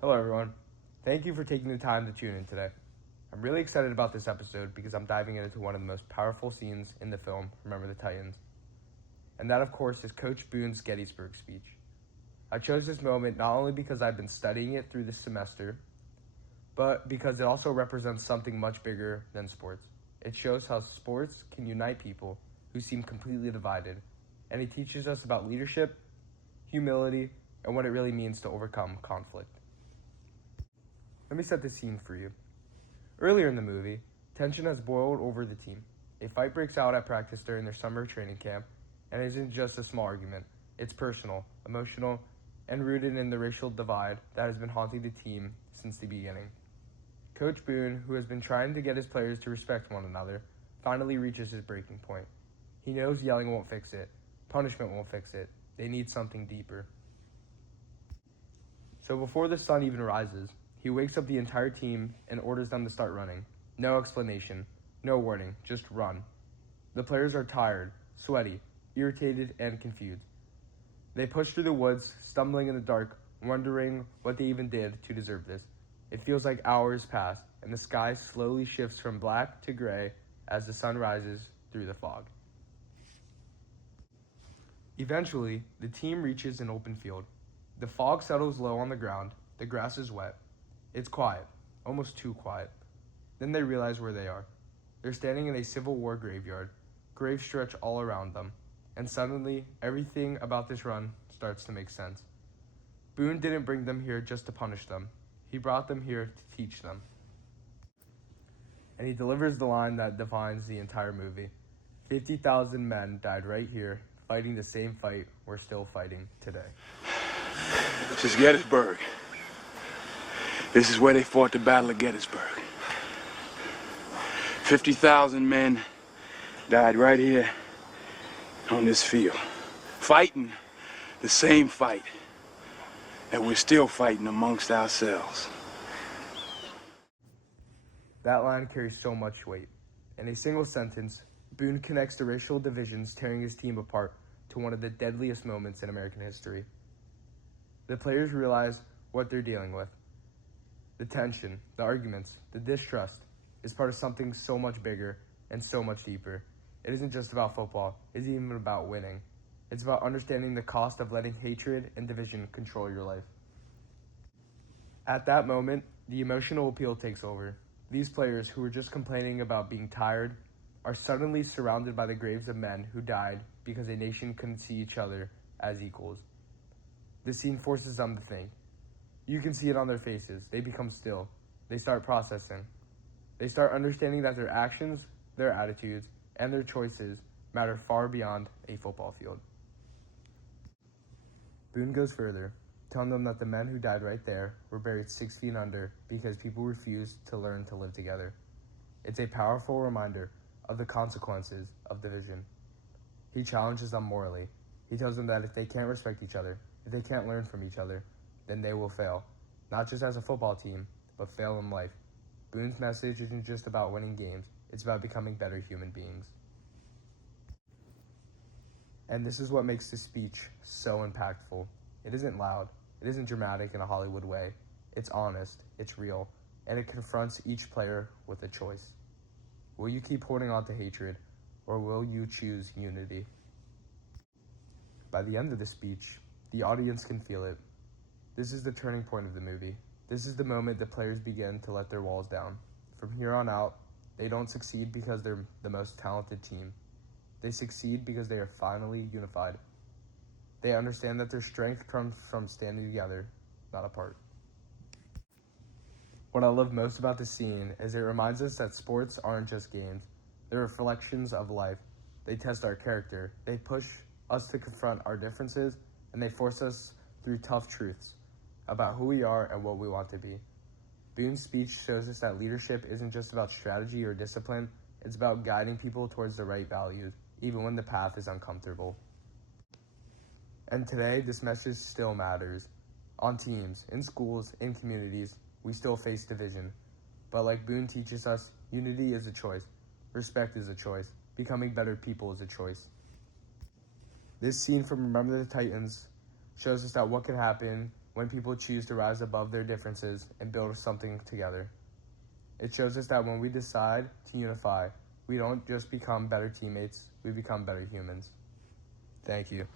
Hello, everyone. Thank you for taking the time to tune in today. I'm really excited about this episode because I'm diving into one of the most powerful scenes in the film, Remember the Titans. And that, of course, is Coach Boone's Gettysburg speech. I chose this moment not only because I've been studying it through this semester, but because it also represents something much bigger than sports. It shows how sports can unite people who seem completely divided, and it teaches us about leadership, humility, and what it really means to overcome conflict. Let me set the scene for you. Earlier in the movie, tension has boiled over the team. A fight breaks out at practice during their summer training camp, and it isn't just a small argument. It's personal, emotional, and rooted in the racial divide that has been haunting the team since the beginning. Coach Boone, who has been trying to get his players to respect one another, finally reaches his breaking point. He knows yelling won't fix it. Punishment won't fix it. They need something deeper. So before the sun even rises, he wakes up the entire team and orders them to start running. No explanation, no warning, just run. The players are tired, sweaty, irritated, and confused. They push through the woods, stumbling in the dark, wondering what they even did to deserve this. It feels like hours pass, and the sky slowly shifts from black to gray as the sun rises through the fog. Eventually, the team reaches an open field. The fog settles low on the ground, the grass is wet. It's quiet, almost too quiet. Then they realize where they are. They're standing in a Civil War graveyard. Graves stretch all around them, and suddenly, everything about this run starts to make sense. Boone didn't bring them here just to punish them. He brought them here to teach them. And he delivers the line that defines the entire movie. 50,000 men died right here, fighting the same fight we're still fighting today. This is Gettysburg. This is where they fought the Battle of Gettysburg. 50,000 men died right here on this field, fighting the same fight that we're still fighting amongst ourselves. That line carries so much weight. In a single sentence, Boone connects the racial divisions tearing his team apart to one of the deadliest moments in American history. The players realize what they're dealing with. The tension, the arguments, the distrust is part of something so much bigger and so much deeper. It isn't just about football. It's even about winning. It's about understanding the cost of letting hatred and division control your life. At that moment, the emotional appeal takes over. These players, who were just complaining about being tired, are suddenly surrounded by the graves of men who died because a nation couldn't see each other as equals. The scene forces them to think. You can see it on their faces. They become still. They start processing. They start understanding that their actions, their attitudes, and their choices matter far beyond a football field. Boone goes further, telling them that the men who died right there were buried 6 feet under because people refused to learn to live together. It's a powerful reminder of the consequences of division. He challenges them morally. He tells them that if they can't respect each other, if they can't learn from each other, then they will fail, not just as a football team, but fail in life. Boone's message isn't just about winning games, it's about becoming better human beings. And this is what makes this speech so impactful. It isn't loud, it isn't dramatic in a Hollywood way. It's honest, it's real, and it confronts each player with a choice. Will you keep holding on to hatred, or will you choose unity? By the end of the speech, the audience can feel it. This is the turning point of the movie. This is the moment the players begin to let their walls down. From here on out, they don't succeed because they're the most talented team. They succeed because they are finally unified. They understand that their strength comes from standing together, not apart. What I love most about this scene is it reminds us that sports aren't just games. They're reflections of life. They test our character. They push us to confront our differences, and they force us through tough truths about who we are and what we want to be. Boone's speech shows us that leadership isn't just about strategy or discipline, it's about guiding people towards the right values, even when the path is uncomfortable. And today, this message still matters. On teams, in schools, in communities, we still face division. But like Boone teaches us, unity is a choice. Respect is a choice. Becoming better people is a choice. This scene from Remember the Titans shows us that what can happen when people choose to rise above their differences and build something together. It shows us that when we decide to unify, we don't just become better teammates, we become better humans. Thank you.